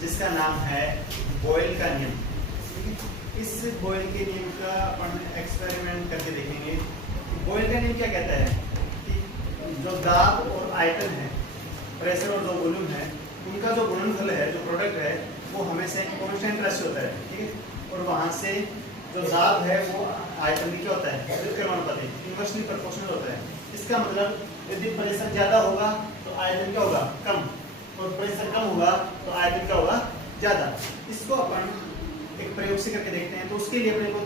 जिसका नाम है बॉयल का नियम। ठीक है, इस बॉयल के नियम का अपन एक्सपेरिमेंट करके देखेंगे। बॉयल का नियम क्या कहता है कि जो दाब और आयतन है, प्रेशर और जो वॉल्यूम है, उनका जो गुणनफल है, जो प्रोडक्ट है, वो हमेशा एक कांस्टेंट रेशियो होता है। ठीक है, और वहाँ से जो दाब है वो आयतन की क्या होता है, व्युत्क्रमानुपाती, इन्वर्सली प्रोपोर्शनल होता है। इसका मतलब यदि प्रेशर ज्यादा होगा तो आयतन क्या होगा, कम, और प्रेशर कम होगा तो आयतन क्या होगा, ज्यादा। इसको अपन एक प्रयोग से करके देखते हैं। तो उसके लिए अपने को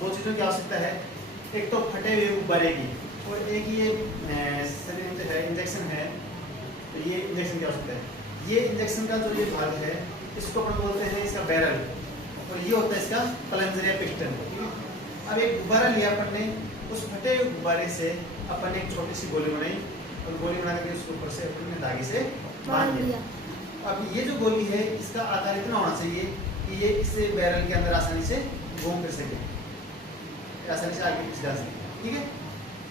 दो चीजों की आवश्यकता है, एक तो फटे हुए गुब्बारे की, और एक ये इंजेक्शन है। तो ये इंजेक्शन की आवश्यकता है। ये इंजेक्शन का जो ये भाग है, इसको अपन बोलते हैं इसका बैरल, और ये होता है इसका प्लंजर या पिस्टन। अब एक गुब्बारा लिया अपन ने, उस फटे हुए गुब्बारे से अपन ने एक छोटी सी गोली बनाई, और गोली बना करके उसके ऊपर से अपन ने धागे से बांध दिया। अब ये जो गोली है, इसका आकार इतना होना चाहिए कि ये इस बैरल के अंदर आसानी से घूम फिर सके, आसानी से आगे पीछे जा सके। ठीक है,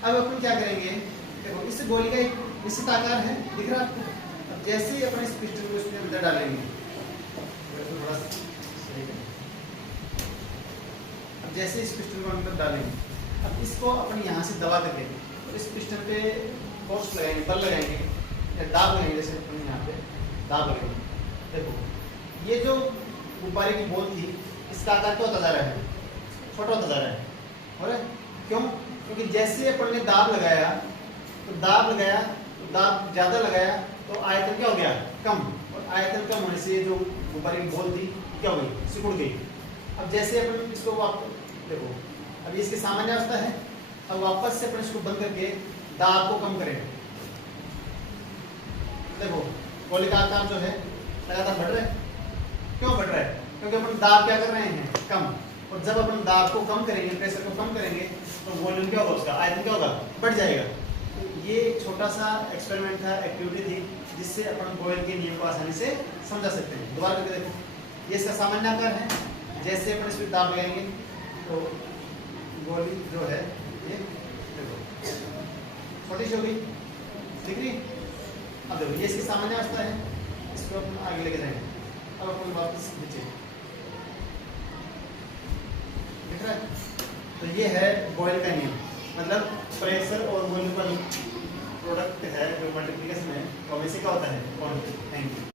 अब अपन क्या करेंगे, देखो इस गोली का एक निश्चित आकार है, दिख रहा है आपको। अब जैसे ही अपन इस पिस्टन को इसके अंदर डालेंगे, थोड़ा अब जैसे इस पिस्टन को अंदर डालेंगे, अब इसको अपन यहाँ से दबा करके तो इस पिस्टन पे फोर्स लगाएंगे, बल लगाएंगे या दाब लगाएंगे। जैसे अपन यहाँ पे दाब लगाएंगे, देखो ये जो गुब्बारे की बोल थी, इसका आकार क्या होता जा रहा है, छोटा होता जा रहा है। और क्यों? क्योंकि जैसे अपन ने दाब लगाया तो दाब ज्यादा लगाया तो आयतन क्या हो गया, कम, और आयतन कम होने से जो गुब्बारे की बोल थी क्या हुई, सिकुड़ गई। अब जैसे अपन इसको देखो, अब इसकी सामान्य अवस्था है। अब वापस से अपन इसको बंद करके दाब को कम करें, देखो गोले का आकार जो है लगातार बढ़ रहा है। क्यों बढ़ रहा है? क्योंकि अपन दाब क्या कर रहे हैं, कम, और जब अपन दाब को कम करेंगे, प्रेशर को कम करेंगे, तो वॉल्यूम क्या होगा, उसका आयतन क्या होगा, बढ़ जाएगा। तो ये एक छोटा सा एक्सपेरिमेंट था, एक्टिविटी थी, जिससे अपन बॉयल के नियम को आसानी से समझा सकते हैं। दोबारा करके देखो, ये इसका सामान्य आकार है। जैसे अपन इसमें दाब लगाएंगे तो गोली जो है ये देखो छोटी सी होगी, दिख रही। अब देखो ये इसकी सामान्य अवस्था है, इसको अपन आगे लेके जाएंगे। अब अपन वापस नीचे, दिख रहा है। तो ये है बॉयल का नियम, मतलब प्रेशर और वॉल्यूम का प्रोडक्ट है जो मल्टीप्लिकेशन है, तो वैसे क्या होता है, थैंक यू।